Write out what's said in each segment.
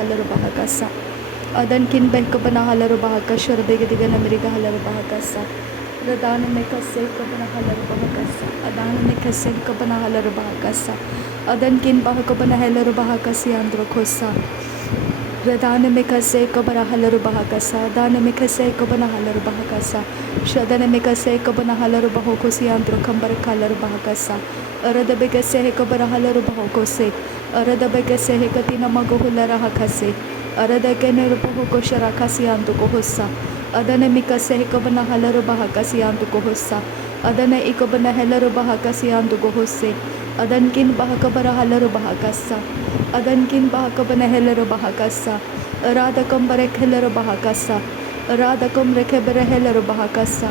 halar bahakasa. Adan kin beh ko bana halar bahakasha rebege diga namriga halar bahakasa. Radana me kase ko bana halar bahakasa. Adana me kase ko bana halar bahakasa. Adan kin bah ko bana halar bahakasi andro kosa. Radana me kase ko bana halar bahakasa. Dana me kase ko bana halar bahakasa. Shadana me kase ko bana halar bahokosi andro kambar kalar bahakasa. Arada begase he ko bana halar bahokose. Arada begase he katina magohula rahakase. Arada kene rupaho ko sharakasi antu kohosa. Adana mikase he ko bana halar bahakasi antu kohosa. Adana iko bana halar bahakasi antu kohose. Adan kin bahaka bara halar bahakasa. Adan kin bahaka bana halar bahakasa. Arada kam bare halar bahakasa. Arada kam rekhe bare halar bahakasa.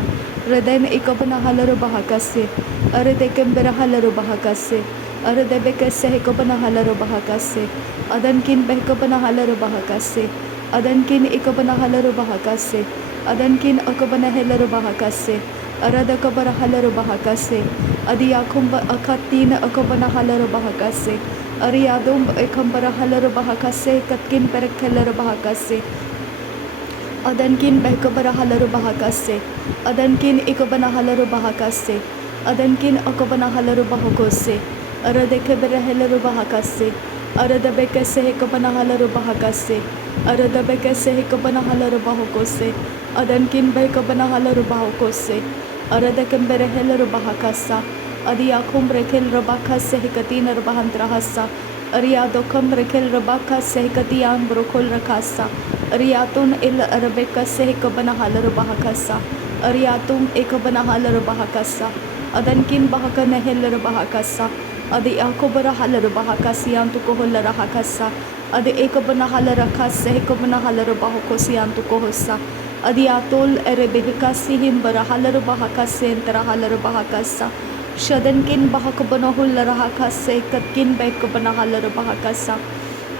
Radan iko bana halar bahakase. Arada kem bara halar bahakase. Arada bekase he ko bana halar bahakase. Adan kin beh ko bana halar bahakase. Adan kin iko bana halar bahakase. Adan kin ako bana halar bahakase. Arada ko bara halar bahakase. Adi akum akatin ako bana halar bahakase. Ari adum ekam bara halar bahakase katkin perek halar bahakase. Adan kin beh ko bara halar bahakase. Adan kin iko bana halar bahakase. Adan kin ako bana halar bahakose. Arada ke bara halar bahakase. Arada bekase he ko bana halar bahakase. Arada bekase he ko bana halar bahakose. Adan kin beh ko bana halar bahakose. Arada kem bere halar bahakasa. Adi akum rekel rabakase he katina rabahantrahasa. Ariado kam rekel rabakase he katiyan brokol rakasa. Ariatun il arabekase he ko bana halar bahakasa. Ariatum ek bana halar bahakasa. Adan kin bahaka ne halar bahakasa. Adi ako bara halar bahakasi antu ko hola rahakasa. Adi eko bana halar rakase eko bana halar bahakosi antu ko hosa. Adi atol erebehikasi him bara halar bahakase entara halar bahakasa. Shadan kin bahak bana hola rahakase katkin beko bana halar bahakasa.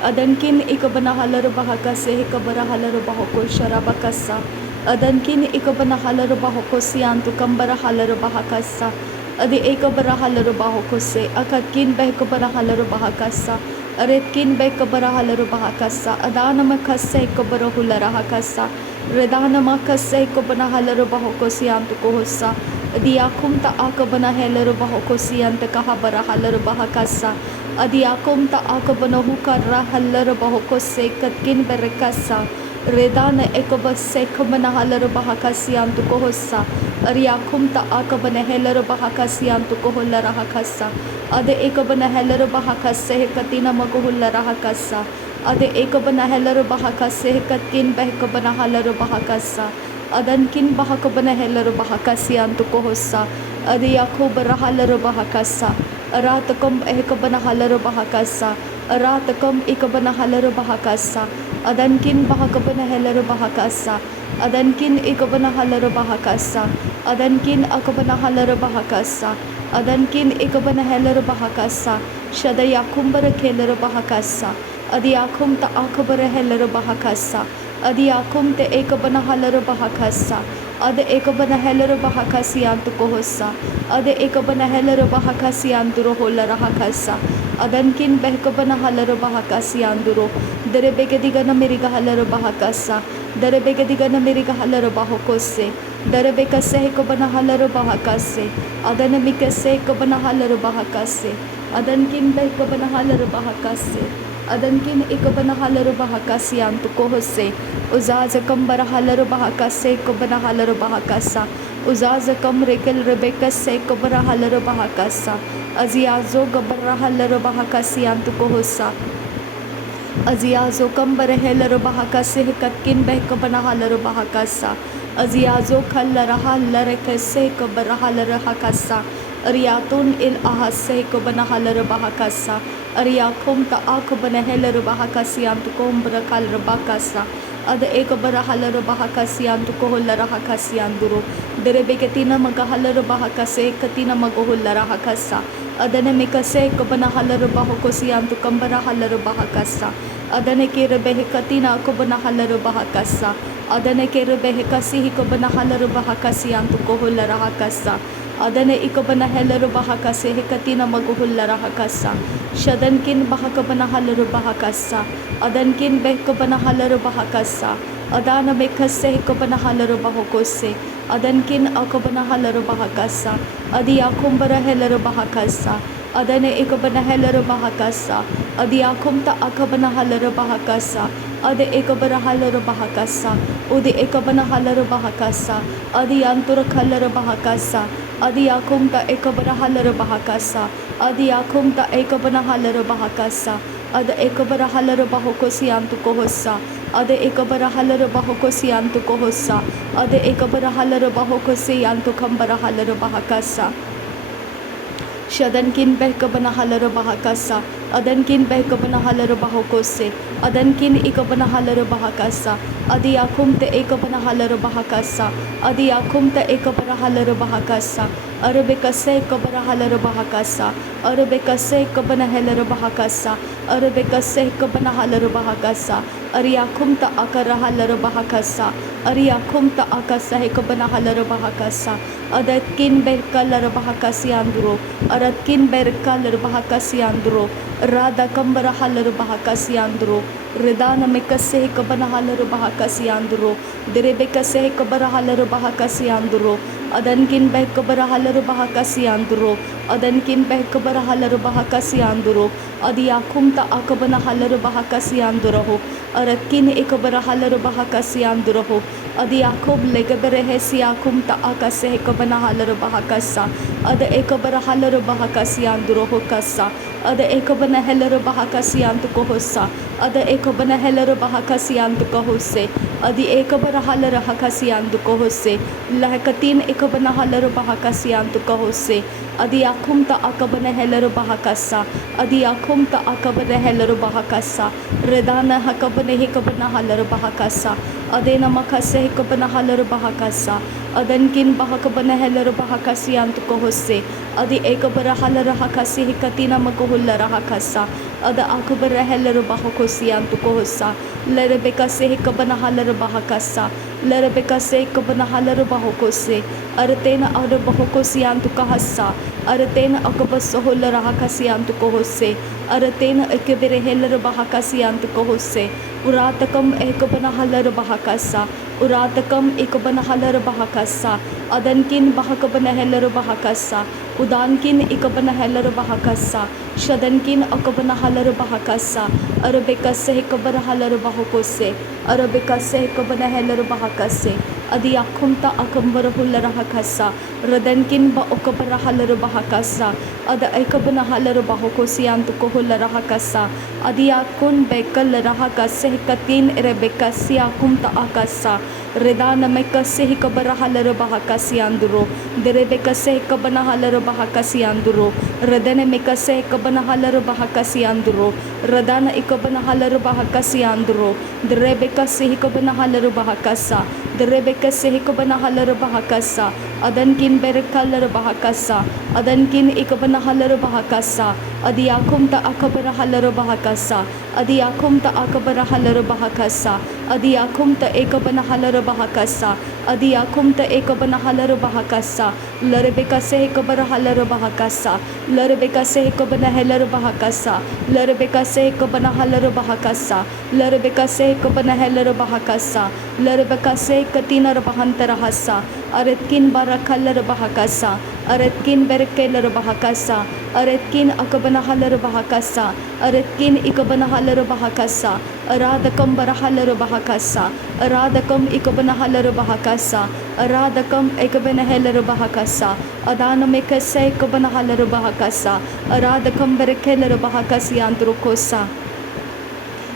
Adan kin eko bana halar bahakase eko bara halar bahako sharabakasa. Adan kin eko bana halar bahakosi antu kambara halar bahakasa. Adi eko bara halar bahakose akat kin beko bara halar bahakasa. Aret kin beko bara halar bahakasa. Adana makase eko bara hula rahakasa. Redana makase eko bana halar bahakosi antu kohosa. Adi akum ta aka bana halar bahakosi anta kaha bara halar bahakasa. Adi akum ta aka bana hukara halar bahakose katkin berekasa. Redana eko basse eko bana halar bahakasi antu kohosa. Ariakum ta aka bana halar bahakasi antu kohola rahakasa. Ade eko bana halar bahakase he katina magohulla rahakasa. Ade eko bana halar bahakase he katkin behko bana halar bahakasa. Adan kin bahako bana halar bahakasi antu kohosa. Ade yakho bara halar bahakasa. Aratakum eko bana halar bahakasa. Aratakum eko bana halar bahakasa. Adan kin bahako bana halar bahakasa. Adan kin eko bana halar bahakasa. Adan kin ako bana halar bahakasa. Adan kin eko bana halar bahakasa. Shada yakum bara kelar bahakasa. Adi akum ta akabara halar bahakasa. Adi akum te eko bana halar bahakasa. Ade eko bana halar bahakasi antu kohosa. Ade eko bana halar bahakasi anturo hola rahakasa. Adan kin behko bana halar bahakasi anduro. Dere begediga na meriga halar bahakasa. Dere begediga na meriga halar bahokose. Dere bekase eko bana halar bahakase. Adan mikase eko bana halar bahakase. Adan kin behko bana halar bahakase. Adan kin eko bana halar bahakasi antu kohose. Uzaz kam bara halar bahakase eko bana halar bahakasa. Uzaz kam rekel rebekase eko bara halar bahakasa. Aziazo gabara halar bahakasi antu kohosa. Aziazo kam bara halar bahakase katkin behko bana halar bahakasa. Aziazo khallar halar kase eko bara halar hakasa. Ariatun il ahase eko bana halar bahakasa. Ariakum ta ako bana halar bahakasi antu kom bara halar bahakasa. Ada eko bara halar bahakasi antu kohola rahakasi anduro. Dere beketina maga halar bahakase katina magohola rahakasa. Adane mikase eko bana halar bahakosi antu kambara halar bahakasa. Adane kere behekatina ako bana halar bahakasa. Adane kere behekasi hiko bana halar bahakasi antu kohola rahakasa. adane ikabana helaru bahakase hekatina maguhulla rahakasa shadankin bahakabana halaru bahakasa adankin behkabana halaru bahakasa adana mekase hekabana halaru bahokose adankin akabana halaru bahakasa adi akumbara helaru bahakasa adane ikabana helaru bahakasa adi akumta akabana halaru bahakasa ade ekabara halaru bahakasa udi ekabana halaru bahakasa adi antura halaru bahakasa adi akumta ekabara halaru bahakasa adi akumta ekabana halaru bahakasa ada ekabara halaru bahokosi antu kohossa ada ekabara halaru bahokosi antu kohossa ada ekabara halaru bahokosi antu kambara halaru bahakasa shadankin behkabana halaru bahakasa adankin behkabana halaru bahokose adankin ikabana halaru bahakasa adi akumte ekabana halaru bahakasa adi akumte ekabara halaru bahakasa arabekase ekabara halaru bahakasa arabekase ekabana halaru bahakasa arabekase ekabana halaru bahakasa ari akumta akara halaru bahakasa ari akumta akasa ekabana halaru bahakasa adatkin berkalaru bahakasi andro aratkin berkalaru bahakasi andro Rada kambara halaru bahakasi andro redana mekase kabana halaru bahakasi andro derebekase kabara halaru bahakasi andro adankin behkabara halaru bahakasi andro adankin behkabara halaru bahakasi andro adi akumta akabana halaru bahakasi andro aratkin ekabara halaru bahakasi andro adi akob legabere hesi akumta akase kabana halaru bahakasa ada ekabara halaru bahakasi andro kasa ada ekabana helaru bahakasi antu kohossa ada ekabana helaru bahakasi antu kohose adi ekabara halaru hakasi antu kohose lahakatin ekabana halaru bahakasi antu kohose adi akumta akabana helaru bahakasa adi akumta akabana helaru bahakasa redana hakabana hekabana halaru bahakasa adena makase hekabana halaru bahakasa adankin bahakabana helaru bahakasi antu kohose adi ekabara halaru hakasi hekatina maguhulla rahakasa ada akabara helaru bahokosi antu kohosa lerebekase hekabana halaru bahakasa lerebekase hekabana halaru bahokose aratena ada bahokosi antu kahasa aratena akabasohulla rahakasi antu kohose aratena ekebere helaru bahakasi antu kohose uratakam ekabana halaru bahakasa uratakam ekabana halaru bahakasa adankin bahakabana helaru bahakasa udankin ikabana helaru bahakasa shadankin akabana halaru bahakasa arabekase hekabara halaru bahokose arabekase hekabana helaru bahakase adi akumta akambara hulla rahakasa radankin ba okabara halaru bahakasa ada ekabana halaru bahokosi antu kohulla rahakasa adi akun bekal rahakase hekatin rebekasi akumta akasa redana mekase hekabara halaru bahakasi andro derebekase hekabana halaru bahakasi andro radane mekase hekabana halaru bahakasi andro radana ikabana halaru bahakasi andro derebekase hekabana halaru bahakasa derebekase hekabana halaru bahakasa adankin berkalaru bahakasa adankin ikabana halaru bahakasa adi akumta akabara halaru bahakasa adi akumta akabara halaru bahakasa adi akumta ekabana halaru bahakasa adi akumta ekabana halaru bahakasa larebekase hekabara halaru bahakasa larebekase hekabana halaru bahakasa larebekase hekabana halaru bahakasa larebekase hekabana halaru bahakasa larebekase katina bahantara hasa aretkin barakallar bahakasa aretkin berkelar bahakasa aretkin akabana halar bahakasa aretkin ikabana halar bahakasa aradakam barahalar bahakasa aradakam ikabana halar bahakasa aradakam ikabana halar bahakasa adanam ekase ikabana halar bahakasa aradakam berkelar bahakasi antrukosa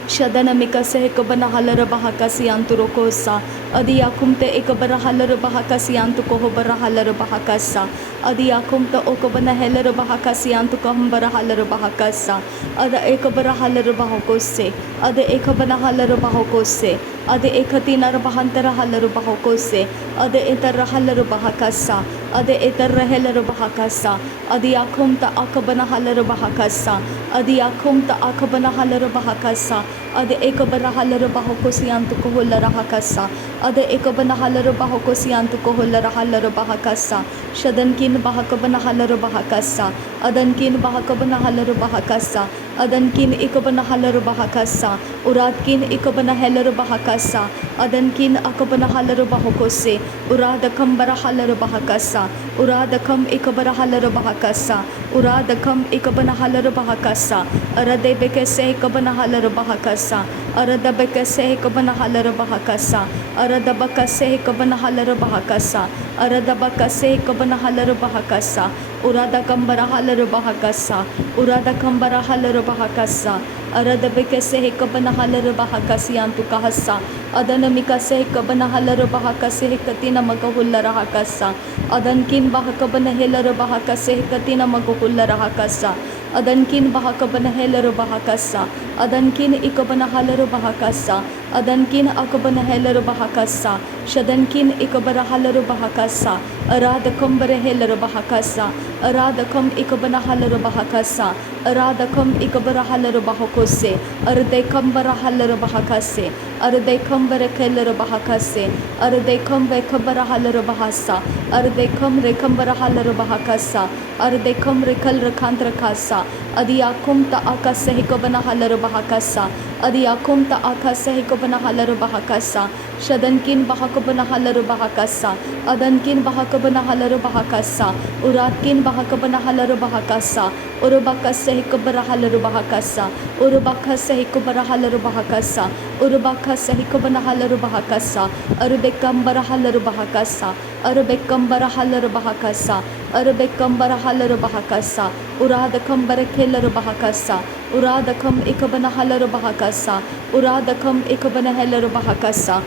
shadana mikase ekabana halar bahakasi anturokosa adi akumte ekabara halar bahakasi antukoho bara halar bahakasa adi akumta okabana halar bahakasi antukohum bara halar bahakasa ada ekabara halar bahakose ada ekabana halar bahakose ada ekatina bahantara halar bahakose ada etar halar bahakasa ada etar halar bahakasa adi akumta akabana halar bahakasa adi akumta akabana halar bahakasa ada ekabara halar bahakosi antukoho lara hakasa Ada ekobana halaro bahokosi antuko holara halaro bahakasa. Shadankin bahakabana halaro bahakasa. Adankin bahakabana halaro bahakasa. Adankin ikabana halaro bahakasa. Uradkin ikabana halaro bahakasa. Adankin akabana halaro bahokose. Uradakam bara halaro bahakasa. Uradakam ikabara halaro bahakasa. Uradakam ikabana halaro bahakasa. Arade bekese ikabana halaro bahakasa. Arada bekese ikabana halaro bahakasa. Arada bakase ikabana halaro bahakasa. Arada bakase ikabana halaro bahakasa. Urada kambara halaro bahakasa. Urada kambara halaro bahakasa. Arada bekese ikabana halaro bahakasi antu kahasa. Adana mikase ikabana halaro bahakase hikatina magahullara hakasa. Adankin bahakabana helaro bahakase hikatina magahullara hakasa. Adankin bahakabana helaro bahakasa. Adankin ikabana halaro bahakasa. Adankin akabana helaro bahakasa. Shadankin ikabara halaro bahakasa. Aradakam bara helaro bahakasa. Aradakam ikabana halaro bahakasa. Aradakam ikabara halaro bahakose. Ardekam bara halaro bahakase. Ardekam bara kelaro bahakase. Ardekam bekabara halaro bahasa. Ardekam rekambara halaro bahakasa. Ardekam rekal rakantra kasa. Adiakum ta akase hikabana halaro bahakasa. Adiakum ta akase hikabana halaro bahakasa. Shadankin bahakabana halaro bahakasa. Adankin bahakabana halaro bahakasa. Uratkin bahakabana halaro bahakasa. Urubakase hikabara halaro bahakasa. Urubakase hikabara halaro bahakasa. Urubakase hikabana halaro bahakasa. Arubekambara halaro bahakasa. Arubekambara halaro bahakasa. Arubekambara halaro bahakasa. Uradakam barakhelaro bahakasa. Uradakam ikabana halaro bahakasa. Uradakam ikabana helaro bahakasa.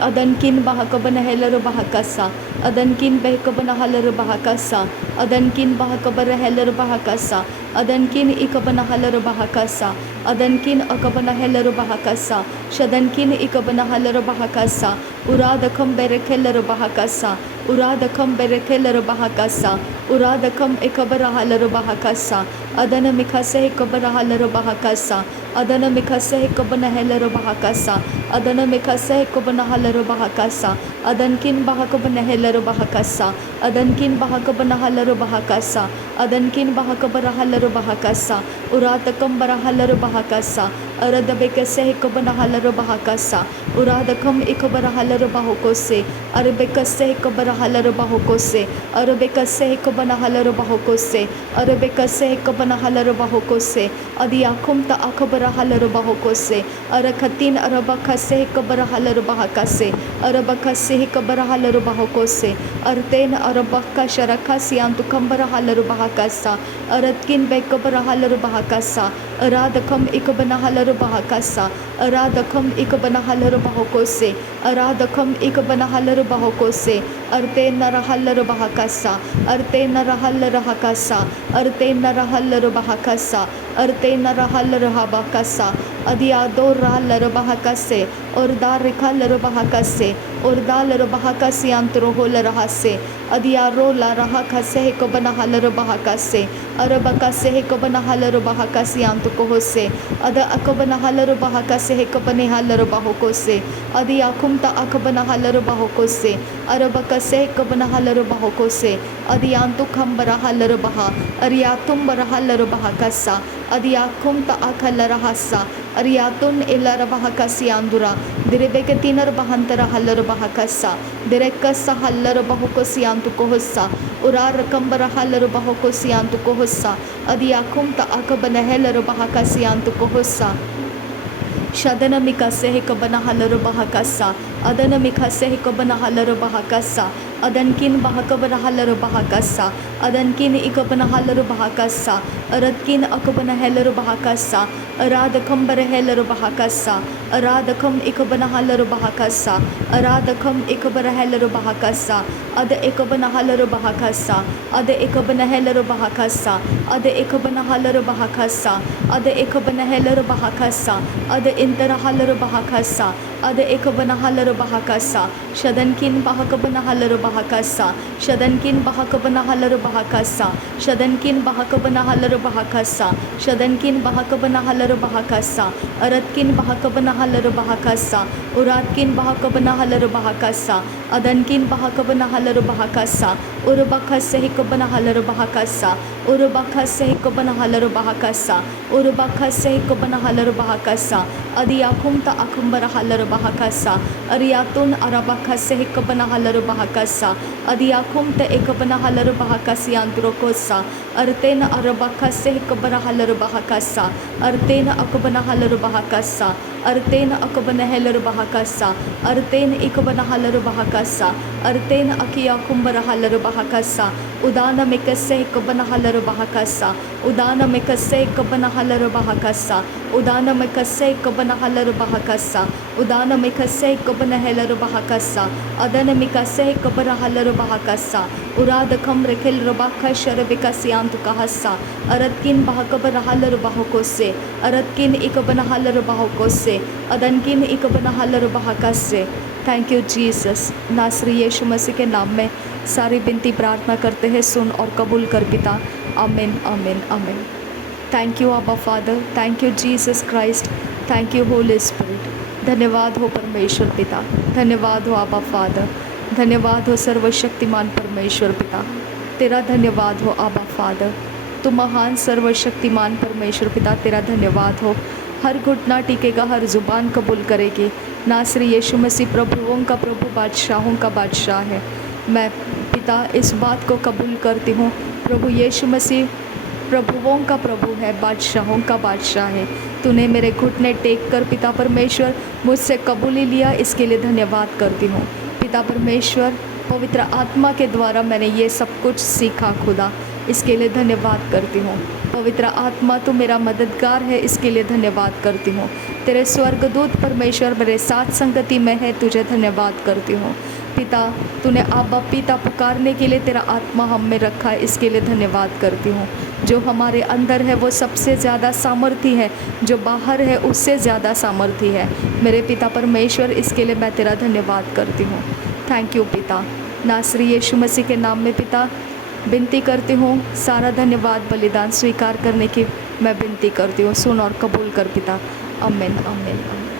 Adankin bahakabana helaro bahakasa. Adankin behkabana halaro bahakasa. Adankin bahakabara helaro bahakasa. Adankin ikabana halaro bahakasa. Adankin akabana helaro bahakasa. Shadankin ikabana halaro bahakasa. Uradakam berekhelaro bahakasa. Uradakam berekhelaro bahakasa. Uradakam ikabara halaro bahakasa. Adana mikase ikabara halaro bahakasa. Adana mikase ikabana helaro bahakasa. Adana mikase ikabana halaro bahakasa. Adankin bahakabana helaro bahakasa. Adankin bahakabana halaro bahakasa. Adankin bahakabara halaro bahakasa. Uradakam bara halaro bahakasa. Arada bekase ikabana halaro bahakasa. Uradakam ikabara halaro bahokose. Arabekase ikabara halaro bahokose. Arabekase ikabana halaro bahokose. Arabekase ikabana halaro bahokose. Adiakum ta akabara halaro bahokose. Arakatin arabakase ikabara halaro bahakase. Arabakase ikabara halaro bahokose. Arten arabaka sharakasi antu kambara halaro bahakasa. Aratkin bekabara halaro bahakasa. Aradakam ikabana halaro bahakasa. Aradakam ikabana halaro bahokose. Aradakam ikabana halaro bahokose. Arte narahallaro bahakasa. Arte narahallaro hakasa. Arte narahallaro bahakasa. Arte narahallaro habakasa. Adiado rahallaro bahakase. Orda rikhallaro bahakase. Ordalaro bahakasi antro hola rahase. Adiaro la rahakase hekobana halaro bahakase. Arabakase hekobana halaro bahakasi antu kohose. Ada akobana halaro bahakase hekobane halaro bahokose. Adi akumta akobana halaro bahokose. Arabakase hekobana halaro bahokose. Adi antu kambara halaro baha. Ariatum bara halaro bahakasa. Adi akumta akalara hasa. Ariatun illara bahakasi andura. Direbeketinar bahantara halaro bahakasa. Direkasa halaro bahokosi antu kohosa. Urar kambara halaro bahokosi antu kohosa. Adi akumta akabana helaro bahakasi antu kohosa. Shadana mikase hekabana halaro bahakasa. Adana mikase hekabana halaro bahakasa. Adankin bahakabana halaro bahakasa. Adankin ikabana halaro bahakasa. Aradkin akabana helaro bahakasa. Aradakam bara helaro bahakasa. Aradakam ikabana halaro bahakasa. Aradakam ikabara helaro bahakasa. Ada ikabana halaro bahakasa. Ada ikabana helaro bahakasa. Ada ikabana halaro bahakasa. Ada ikabana helaro bahakasa. Ada intara halaro bahakasa. Ada ikabana halaro bahakasa. Shadankin bahakabana halaro bahakasa. Shadankin bahakabana halaro bahakasa. Shadankin bahakabana halaro bahakasa, Shadankin bahakabana halar bahakasa, Aratkin bahakabana halar bahakasa, Uratkin bahakabana halar bahakasa, Adankin bahakabana halar bahakasa, Urubakasa hikabana halar bahakasa, Urubakasa hikabana halar bahakasa, Urubakasa hikabana halar bahakasa, Adiakumta akumbara halar bahakasa, Ariatun arabakasa hikabana halar bahakasa, Adiakumta ekabana halar bahakasi antrokosa, Artena arabakasa hikabana halar bahakasa, Artena akabana halar bahakasa, Artena akabana halar bahakasa, Artena ikabana halar bahakasa, Artena akiya kumbara halar bahakasa, Udana mekase hikabana halar bahakasa, Udana mekase hikabana halar bahakasa, Udana mekase hikabana halar bahakasa, Udana mekase hikabana halar bahakasa, Adana mekase hikabana halar bahakasa, Uradakam rekil rabaka sharabikasi antukahasa, Aratkin bahakabana halar bahakose, Aratkin ikabana halar bahakose, Adankin ikabana halar bahakase. Thank you Jesus. नासरी यीशु मसीह के नाम में सारी विनती प्रार्थना करते हैं, सुन और कबूल कर पिता। आमीन आमीन आमीन। थैंक यू आबा father, thank you Jesus Christ, thank you Holi spirit. धन्यवाद हो परमेश्वर पिता, धन्यवाद हो आबा फादर, धन्यवाद हो सर्वशक्तिमान परमेश्वर पिता, तेरा धन्यवाद हो आबा फादर। तू महान सर्वशक्तिमान परमेश्वर पिता, तेरा धन्यवाद हो। हर घुटना टिकेगा, हर ज़ुबान कबूल करेगी नासरी यीशु मसीह प्रभुओं का प्रभु, बादशाहों का बादशाह है। मैं पिता इस बात को कबूल करती हूँ, प्रभु यीशु मसीह प्रभुओं का प्रभु है, बादशाहों का बादशाह है। तूने मेरे घुटने टेक कर पिता परमेश्वर मुझसे कबूली लिया, इसके लिए धन्यवाद करती हूँ पिता परमेश्वर। पवित्र आत्मा के द्वारा मैंने ये सब कुछ सीखा खुदा, इसके लिए धन्यवाद करती हूँ। पवित्र आत्मा तू मेरा मददगार है, इसके लिए धन्यवाद करती हूँ। तेरे स्वर्गदूत परमेश्वर मेरे साथ संगति में है, तुझे धन्यवाद करती हूँ पिता। तूने आबा पिता पुकारने के लिए तेरा आत्मा हम में रखा है, इसके लिए धन्यवाद करती हूँ। जो हमारे अंदर है वो सबसे ज़्यादा सामर्थी है, जो बाहर है उससे ज़्यादा सामर्थी है मेरे पिता परमेश्वर, इसके लिए मैं तेरा धन्यवाद करती हूँ। थैंक यू पिता। नासरी यीशु मसीह के नाम में पिता विनती करती हूँ, सारा धन्यवाद बलिदान स्वीकार करने की मैं विनती करती हूँ, सुन और कबूल कर पिता। आमीन आमीन आमीन।